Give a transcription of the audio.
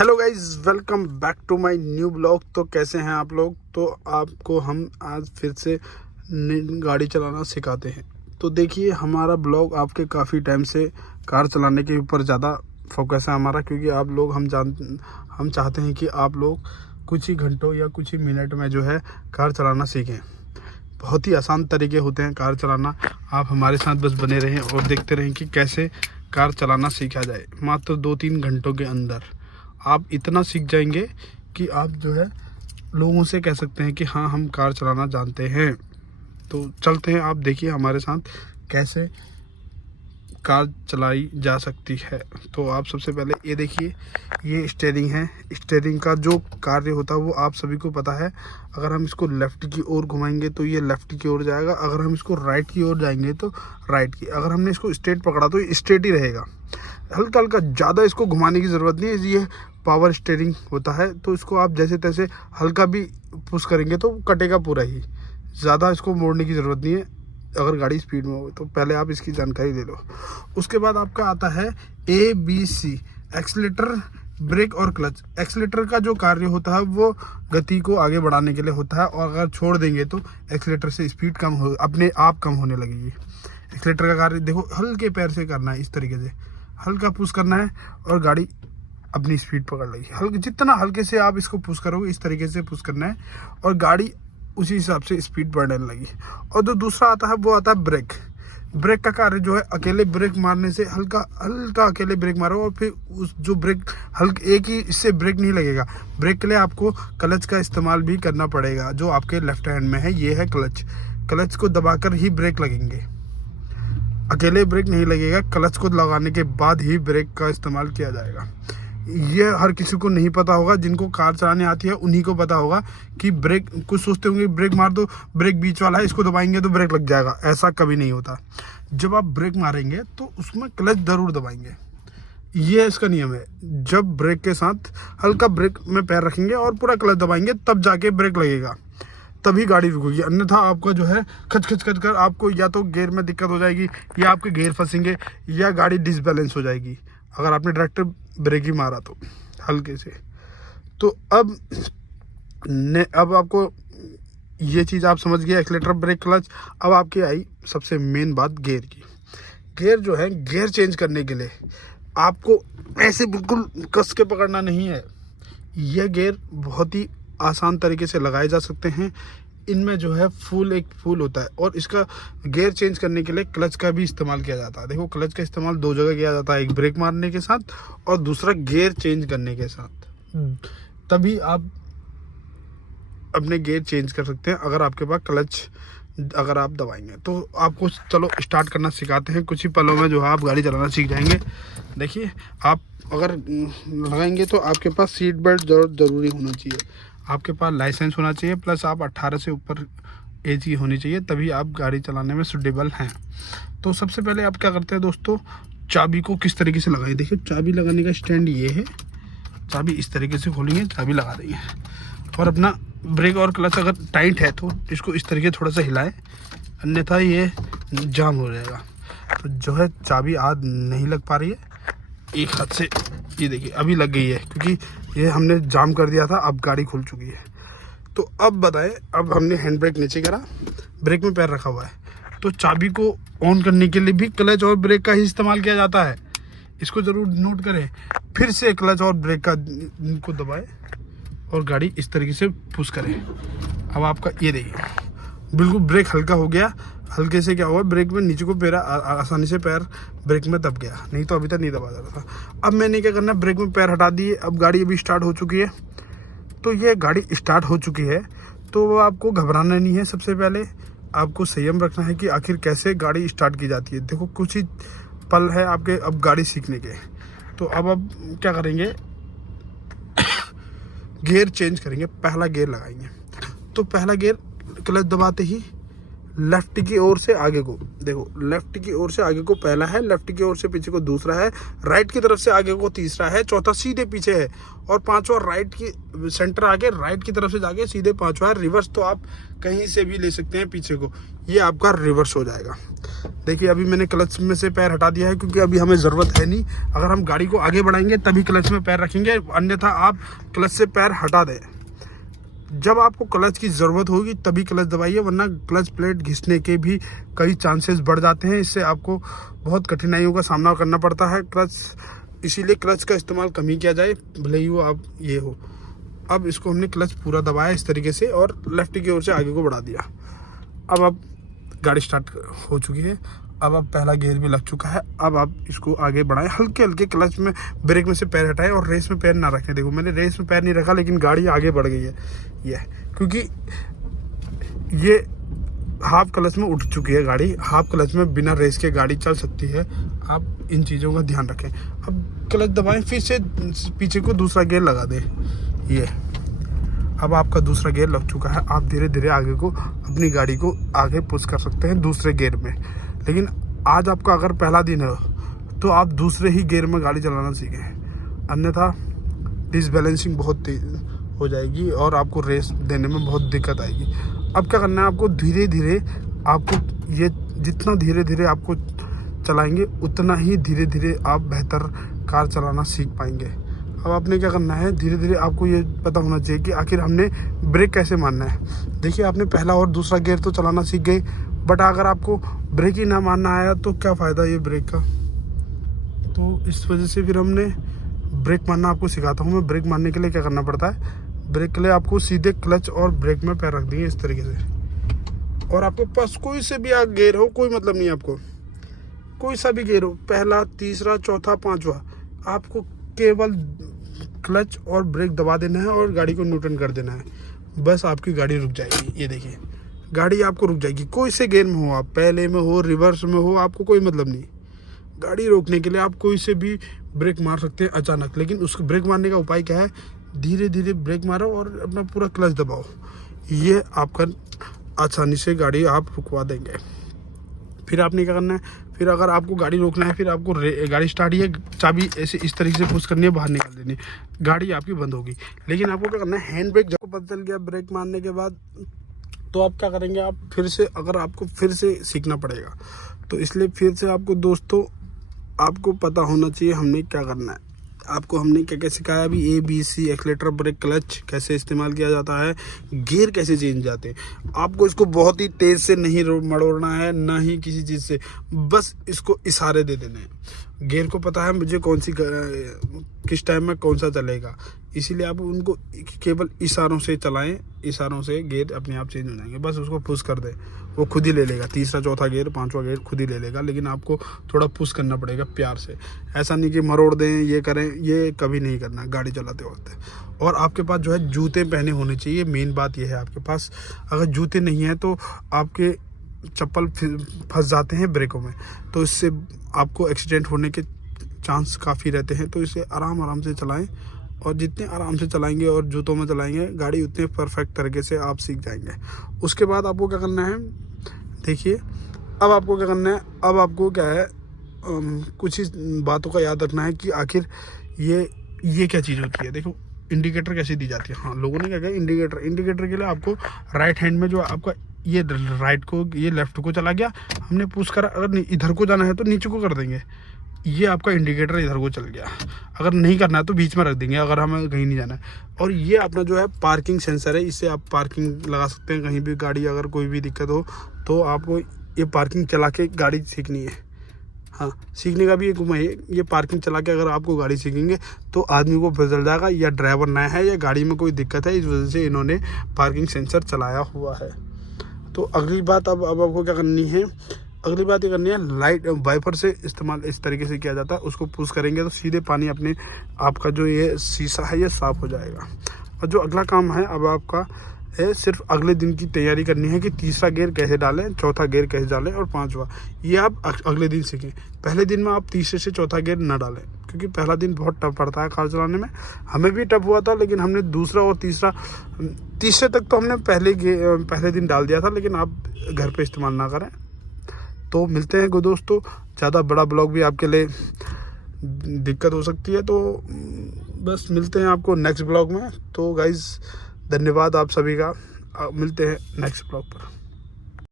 Hello guys, welcome back to my new blog. तो कैसे हैं आप लोग। तो आपको हम आज फिर से गाड़ी चलाना सिखाते हैं। तो देखिए, हमारा ब्लॉग आपके काफ़ी टाइम से कार चलाने के ऊपर ज़्यादा फोकस है हमारा, क्योंकि आप लोग हम चाहते हैं कि आप लोग कुछ ही घंटों या कुछ ही मिनट में जो है कार चलाना सीखें। बहुत ही आसान तरीके होते हैं कार चलाना। आप हमारे साथ बस बने रहें और देखते रहें कि कैसे कार चलाना सीखा जाए। मात्र 2-3 घंटों के अंदर आप इतना सीख जाएंगे कि आप जो है लोगों से कह सकते हैं कि हाँ, हम कार चलाना जानते हैं। तो चलते हैं, आप देखिए हमारे साथ कैसे कार चलाई जा सकती है। तो आप सबसे पहले ये देखिए, ये स्टीयरिंग है। स्टीयरिंग का जो कार्य होता है वो आप सभी को पता है। अगर हम इसको लेफ़्ट की ओर घुमाएंगे तो ये लेफ़्ट की ओर जाएगा, अगर हम इसको राइट की ओर जाएंगे तो राइट की। अगर हमने इसको स्ट्रेट पकड़ा तो ये स्ट्रेट ही रहेगा। हल्का हल्का, ज़्यादा इसको घुमाने की ज़रूरत नहीं है। ये पावर स्टीयरिंग होता है, तो इसको आप जैसे तैसे हल्का भी पुश करेंगे तो कटेगा पूरा ही। ज़्यादा इसको मोड़ने की ज़रूरत नहीं है अगर गाड़ी स्पीड में हो। तो पहले आप इसकी जानकारी ले लो। उसके बाद आपका आता है ABC, एक्सीलेटर, ब्रेक और क्लच। एक्सीलेटर का जो कार्य होता है वो गति को आगे बढ़ाने के लिए होता है, और अगर छोड़ देंगे तो एक्सीलेटर से स्पीड अपने आप कम होने लगेगी। एक्सीलेटर का कार्य देखो, हल्के पैर से करना है, इस तरीके से हल्का पुश करना है और गाड़ी अपनी स्पीड पकड़ लेगी। हल्के, जितना हल्के से आप इसको पुश करोगे, इस तरीके से पुश करना है और गाड़ी उसी हिसाब से स्पीड बढ़ने लगी। और जो दूसरा आता है वो आता है ब्रेक। ब्रेक का कार्य जो है, अकेले ब्रेक मारने से हल्का हल्का अकेले ब्रेक मारो और फिर उस जो ब्रेक हल्के एक ही इससे ब्रेक नहीं लगेगा। ब्रेक के लिए आपको क्लच का इस्तेमाल भी करना पड़ेगा, जो आपके लेफ्ट हैंड में है। ये है क्लच। क्लच को दबाकर ही ब्रेक लगेंगे, अकेले ब्रेक नहीं लगेगा। क्लच को लगाने के बाद ही ब्रेक का इस्तेमाल किया जाएगा। ये हर किसी को नहीं पता होगा। जिनको कार चलाने आती है उन्हीं को पता होगा कि ब्रेक, कुछ सोचते होंगे ब्रेक मार दो, ब्रेक बीच वाला है, इसको दबाएंगे तो ब्रेक लग जाएगा। ऐसा कभी नहीं होता। जब आप ब्रेक मारेंगे तो उसमें क्लच ज़रूर दबाएंगे। ये इसका नियम है। जब ब्रेक के साथ हल्का ब्रेक में पैर रखेंगे और पूरा क्लच दबाएंगे, तब जाके ब्रेक लगेगा, तभी गाड़ी रुकेगी। अन्यथा आपका जो है खच खच खच कर आपको या तो गियर में दिक्कत हो जाएगी, या आपके गियर फंसेंगे, या गाड़ी डिसबैलेंस हो जाएगी अगर आपने डायरेक्ट ब्रेक ही मारा तो हल्के से। तो अब आपको ये चीज़ आप समझ गए, एक्सीलेटर, ब्रेक, क्लच। अब आपकी आई सबसे मेन बात, गियर की। गियर जो है, गियर चेंज करने के लिए आपको ऐसे बिल्कुल कस के पकड़ना नहीं है। यह गियर बहुत ही आसान तरीके से लगाए जा सकते हैं। इनमें जो है एक फूल होता है, और इसका गियर चेंज करने के लिए क्लच का भी इस्तेमाल किया जाता है। देखो, क्लच का इस्तेमाल 2 जगह किया जाता है, एक ब्रेक मारने के साथ और दूसरा गियर चेंज करने के साथ। तभी आप अपने गियर चेंज कर सकते हैं अगर आपके पास क्लच, अगर आप दबाएंगे तो। आपको चलो स्टार्ट करना सिखाते हैं। कुछ ही पलों में जो है आप गाड़ी चलाना सीख जाएंगे। देखिए, आप अगर लगाएंगे तो आपके पास सीट बेल्ट ज़रूरी होना चाहिए, आपके पास लाइसेंस होना चाहिए, प्लस आप 18 से ऊपर एज की होनी चाहिए, तभी आप गाड़ी चलाने में सुटेबल हैं। तो सबसे पहले आप क्या करते हैं दोस्तों, चाबी को किस तरीके से लगाएं। देखिए, चाबी लगाने का स्टैंड ये है। चाबी इस तरीके से खोलेंगे, चाबी लगा देंगे, और अपना ब्रेक और क्लच अगर टाइट है तो इसको इस तरीके थोड़ा सा हिलाएं, अन्यथा ये जाम हो जाएगा। तो जो है चाबी आज नहीं लग पा रही है एक हाथ से। ये देखिए, अभी लग गई है, क्योंकि ये हमने जाम कर दिया था, अब गाड़ी खुल चुकी है। तो अब बताएं, अब हमने हैंड ब्रेक नीचे करा, ब्रेक में पैर रखा हुआ है, तो चाबी को ऑन करने के लिए भी क्लच और ब्रेक का ही इस्तेमाल किया जाता है। इसको ज़रूर नोट करें। फिर से क्लच और ब्रेक का को दबाएं और गाड़ी इस तरीके से पुश करें। अब आपका ये देखिए, बिल्कुल ब्रेक हल्का हो गया। हल्के से क्या हुआ, ब्रेक में नीचे को पैर आसानी से पैर ब्रेक में दब गया, नहीं तो अभी तक नहीं दबा जा रहा था। अब मैंने क्या करना है, ब्रेक में पैर हटा दिए। अब गाड़ी अभी स्टार्ट हो चुकी है। तो ये गाड़ी स्टार्ट हो चुकी है, तो आपको घबराना नहीं है। सबसे पहले आपको संयम रखना है कि आखिर कैसे गाड़ी स्टार्ट की जाती है। देखो, कुछ ही पल है आपके अब गाड़ी सीखने के। तो अब क्या करेंगे, गियर चेंज करेंगे, पहला गियर लगाएंगे। तो पहला गियर क्लच दबाते ही लेफ्ट की ओर से आगे को, देखो लेफ्ट की ओर से आगे को पहला है, लेफ्ट की ओर से पीछे को दूसरा है, राइट की तरफ से आगे को तीसरा है, चौथा सीधे पीछे है, और पांचवा राइट की सेंटर आगे राइट की तरफ से जाके सीधे पांचवा है रिवर्स। तो आप कहीं से भी ले सकते हैं पीछे को, ये आपका रिवर्स हो जाएगा। देखिए अभी मैंने क्लच में से पैर हटा दिया है क्योंकि अभी हमें ज़रूरत है नहीं। अगर हम गाड़ी को आगे बढ़ाएंगे तभी क्लच में पैर रखेंगे, अन्यथा आप क्लच से पैर हटा दें। जब आपको क्लच की ज़रूरत होगी तभी क्लच दबाइए, वरना क्लच प्लेट घिसने के भी कई चांसेस बढ़ जाते हैं। इससे आपको बहुत कठिनाइयों का सामना करना पड़ता है। इसीलिए क्लच का इस्तेमाल कम ही किया जाए, भले ही वो आप ये हो। अब इसको हमने क्लच पूरा दबाया इस तरीके से और लेफ्ट की ओर से आगे को बढ़ा दिया। अब आप गाड़ी स्टार्ट हो चुकी है। अब पहला गियर भी लग चुका है। अब आप इसको आगे बढ़ाएं, हल्के हल्के क्लच में ब्रेक में से पैर हटाएं और रेस में पैर ना रखें। देखो मैंने रेस में पैर नहीं रखा लेकिन गाड़ी आगे बढ़ गई है ये, क्योंकि ये हाफ क्लच में उठ चुकी है गाड़ी। हाफ क्लच में बिना रेस के गाड़ी चल सकती है, आप इन चीज़ों का ध्यान रखें। अब क्लच दबाएं, फिर से पीछे को दूसरा गियर लगा दें। ये अब आपका दूसरा गियर लग चुका है। आप धीरे धीरे आगे को अपनी गाड़ी को आगे पुश कर सकते हैं दूसरे गियर में। लेकिन आज आपका अगर पहला दिन है तो आप दूसरे ही गियर में गाड़ी चलाना सीखें, अन्यथा डिसबैलेंसिंग बहुत तेज हो जाएगी और आपको रेस देने में बहुत दिक्कत आएगी। अब क्या करना है, आपको धीरे धीरे, आपको ये जितना धीरे धीरे आपको चलाएंगे उतना ही धीरे धीरे आप बेहतर कार चलाना सीख पाएंगे। अब आपने क्या करना है, धीरे धीरे आपको ये पता होना चाहिए कि आखिर हमने ब्रेक कैसे मारना है। देखिए आपने पहला और दूसरा गियर तो चलाना सीख गए, बट अगर आपको ब्रेक ही ना मारना आया तो क्या फ़ायदा ये ब्रेक का। तो इस वजह से फिर हमने ब्रेक मारना आपको सिखाता हूँ मैं। ब्रेक मारने के लिए क्या करना पड़ता है, ब्रेक के लिए आपको सीधे क्लच और ब्रेक में पैर रख देंगे इस तरीके से, और आपके पास कोई से भी गियर हो, कोई मतलब नहीं, आपको कोई सा भी गियर हो, पहला तीसरा चौथा पांचवा, आपको केवल क्लच और ब्रेक दबा देना है और गाड़ी को न्यूट्रल कर देना है, बस आपकी गाड़ी रुक जाएगी। ये देखिए गाड़ी आपको रुक जाएगी, कोई से गियर में हो, आप पहले में हो रिवर्स में हो, आपको कोई मतलब नहीं। गाड़ी रोकने के लिए आप कोई से भी ब्रेक मार सकते हैं अचानक, लेकिन उसको ब्रेक मारने का उपाय क्या है, धीरे धीरे ब्रेक मारो और अपना पूरा क्लच दबाओ, ये आपका आसानी से गाड़ी आप रुकवा देंगे। फिर आपने क्या करना है, फिर अगर आपको गाड़ी रोकना है, फिर आपको गाड़ी स्टार्ट है, चाबी ऐसे इस तरीके से पुश करनी है, बाहर निकाल देनी है, गाड़ी आपकी बंद होगी। लेकिन आपको क्या करना है, हैंड ब्रेक जब पता चल गया ब्रेक मारने के बाद, तो आप क्या करेंगे, आप फिर से, अगर आपको फिर से सीखना पड़ेगा, तो इसलिए फिर से आपको दोस्तों आपको पता होना चाहिए हमने क्या करना है। आपको हमने क्या क्या सिखाया अभी, ABC, एक्सीलेटर, ब्रेक, क्लच कैसे इस्तेमाल किया जाता है, गियर कैसे चेंज जाते हैं। आपको इसको बहुत ही तेज़ से नहीं मड़ोड़ना है, ना ही किसी चीज़ से, बस इसको इशारे दे देने हैं। गियर को पता है मुझे किस टाइम में कौन सा चलेगा, इसीलिए आप उनको केवल इशारों से चलाएं, इशारों से गियर अपने आप चेंज हो जाएंगे। बस उसको पुश कर दें, वो खुद ही ले लेगा, तीसरा चौथा गियर पांचवा गियर खुद ही ले लेगा। लेकिन आपको थोड़ा पुश करना पड़ेगा प्यार से, ऐसा नहीं कि मरोड़ दें, ये करें, ये कभी नहीं करना गाड़ी चलाते वक्त। और आपके पास जो है जूते पहने होने चाहिए, मेन बात यह है आपके पास। अगर जूते नहीं हैं तो आपके चप्पल फंस जाते हैं ब्रेकों में, तो इससे आपको एक्सीडेंट होने के चांस काफ़ी रहते हैं। तो इसे आराम से चलाएं, और जितने आराम से चलाएंगे और जूतों में चलाएंगे गाड़ी, उतने परफेक्ट तरीके से आप सीख जाएंगे। उसके बाद आपको क्या करना है, देखिए अब आपको क्या करना है, अब आपको क्या है, कुछ ही बातों का याद रखना है कि आखिर ये क्या चीज़ होती है। देखो इंडिकेटर कैसे दी जाती है, हाँ लोगों ने क्या किया, इंडिकेटर के लिए आपको राइट हैंड में जो आपका ये राइट को, ये लेफ्ट को चला गया, हमने पुश करा, अगर इधर को जाना है तो नीचे को कर देंगे, ये आपका इंडिकेटर इधर को चल गया। अगर नहीं करना है तो बीच में रख देंगे, अगर हमें कहीं नहीं जाना है। और ये अपना जो है पार्किंग सेंसर है, इससे आप पार्किंग लगा सकते हैं कहीं भी गाड़ी, अगर कोई भी दिक्कत हो तो आपको ये पार्किंग चला के गाड़ी सीखनी है। हाँ, सीखने का भी एक उपाय है, ये पार्किंग चला के अगर आपको गाड़ी सीखेंगे तो आदमी को पता चल जाएगा या ड्राइवर नया है या गाड़ी में कोई दिक्कत है, इस वजह से इन्होंने पार्किंग सेंसर चलाया हुआ है। तो अगली बात अब आपको क्या करनी है, अगली बात ये करनी है, लाइट वाइपर से इस्तेमाल इस तरीके से किया जाता है, उसको पुश करेंगे तो सीधे पानी अपने आपका जो ये शीशा है ये साफ़ हो जाएगा। और जो अगला काम है अब आपका है, सिर्फ अगले दिन की तैयारी करनी है कि तीसरा गियर कैसे डालें, चौथा गियर कैसे डालें और पांचवा, ये आप अगले दिन सीखें। पहले दिन में आप तीसरे से चौथा गियर ना डालें, क्योंकि पहला दिन बहुत टफ पड़ता है कार चलाने में। हमें भी टफ हुआ था, लेकिन हमने दूसरा और तीसरे तक तो हमने पहले दिन डाल दिया था, लेकिन आप घर पे इस्तेमाल ना करें। तो मिलते हैं दोस्तों, ज़्यादा बड़ा ब्लॉग भी आपके लिए दिक्कत हो सकती है, तो बस मिलते हैं आपको नेक्स्ट ब्लॉग में। तो गाइज़ धन्यवाद आप सभी का, मिलते हैं नेक्स्ट ब्लॉग पर।